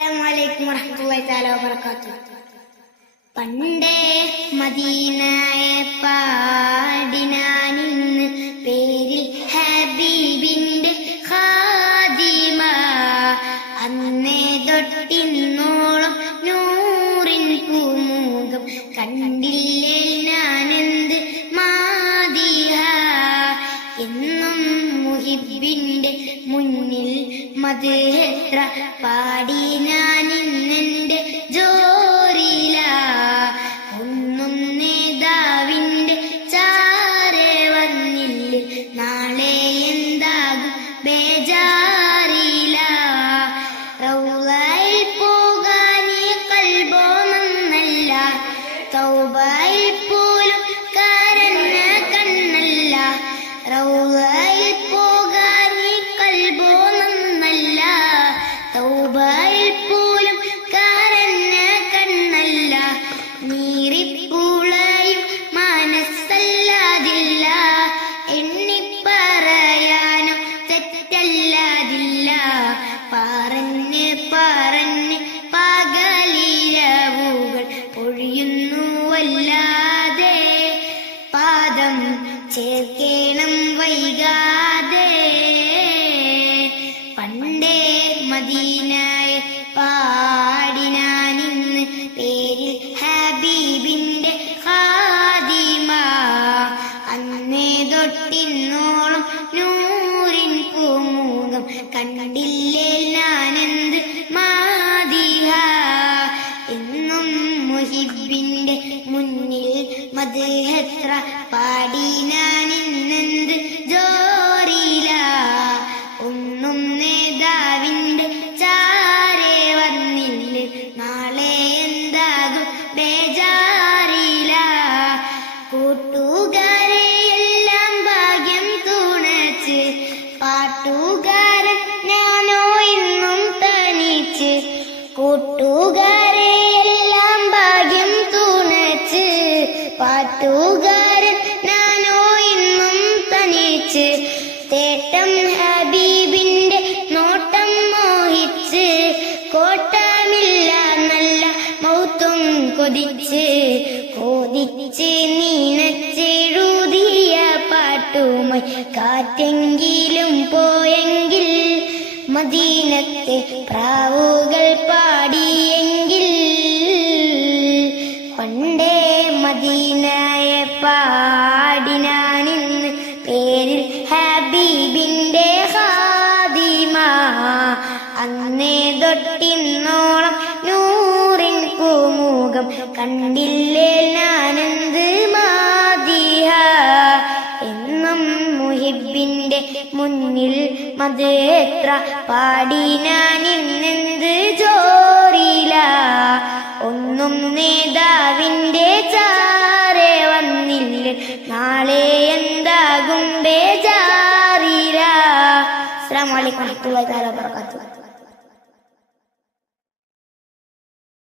അസ്സലാമു വറഹ്മത്തുള്ളാഹി തആല വബറകാതുഹു. പണ്ടേ മദീനയെ പാടിനാനിന്ന് പേരിൽ ഹബീബിന്റെ ഖാദിമ. അന്നേ തൊട്ടിന്നോളം നൂറിൻ പൂമുഖം കണ്ടില്ലേ ഞാനെന്ത് മാദിഹ. എന്നും മുഹിബിന്റെ മുന്നിൽ മദ്ഹെത്ര പാടി ഞാനിന്നെന്റെ ജോറില. ഒന്നും നേതാവിന്റെ ചാരെ വന്നില്ലേ നാളെ എന്താകും ബേജാറില. റൗളയിൽ പോകാനീ കൽബോ നന്നല്ല, തൗബയിൽ പോലും കരഞ്ഞ കണ്ണല്ല. റൗളയിൽ പോകാനീ കൽബോ നന്നല്ല, തൗബയിൽ പോലും കരഞ്ഞ കണ്ണല്ല. നീറിപ്പുളയും മനസ്സല്ലാതില്ല, എണ്ണിപ്പറയാനോ തെറ്റല്ലാതില്ല. പറഞ്ഞ് പറഞ്ഞ് പകലിരവുകൾ പൊഴിയുന്നുവല്ലാതെ, പാദം ചേർക്കേണം വൈകാതെ. പണ്ടേ മദീനയെ പാടിനാനിന്ന് പേരിൽ ഹബീബിന്റെ ഖാദിമ. അന്നേ തൊട്ടിന്നോളം നൂറിൻ പൂമുഖം കണ്ടില്ലേ ഞാനെന്ത് മാദിഹ. എന്നും മുഹിബിന്റെ മുന്നിൽ മദ്ഹെത്ര പാടി ഞാനിന്നെന്ത് ജോറില. ഒന്നും നേതാവിന്റെ ചാരെ വന്നില്ലേ നാളെ എന്താകും ബേജാറില. കൂട്ടുകാരെ എല്ലാം ഭാഗ്യം തുണച്ച്, പാട്ടുകാരൻ ഞാനോ ഇന്നും തനിച്ച്. കൂട്ടുകാരെ എല്ലാം ഭാഗ്യം തുണച്ച്, പാട്ടുകാരൻ ഞാനോ ഇന്നും തനിച്ച്. തേട്ടം ഹബീബിന്റെ നോട്ടം മോഹിച്ച്, കോട്ടമില്ല നല്ല മൗത്തും കൊതിച്ച്. കൊതിച്ച് നീനച്ചെഴുതിയ പാട്ടുമായി കാറ്റെങ്കിലും പോയെങ്കിൽ, മദീനത്തെ പ്രാവുകൾ പാടിയെങ്കിൽ. പണ്ടേ മദീനയെ പാടിനാനിന്ന് പേരിൽ ഹബീബിന്റെ ഖാദിമ. അന്നേ തൊട്ടിന്നോളം നൂറിൻ പൂമുഖം കണ്ടില്ലേ ഞാനെന്ത് മാദിഹ. എന്നും മുഹിബിന്റെ മുന്നിൽ മദ്ഹെത്ര പാടി ഞാനിന്നെന്ത് ജോറില. ഒന്നും നേതാവിന്റെ ചാരെ വന്നില്ലേ നാളെ എന്താകും ബേജാറില. അസ്സലാമു അലൈക്കും വറഹ്മത്തുള്ളാഹി തആല വബറകാതുഹു.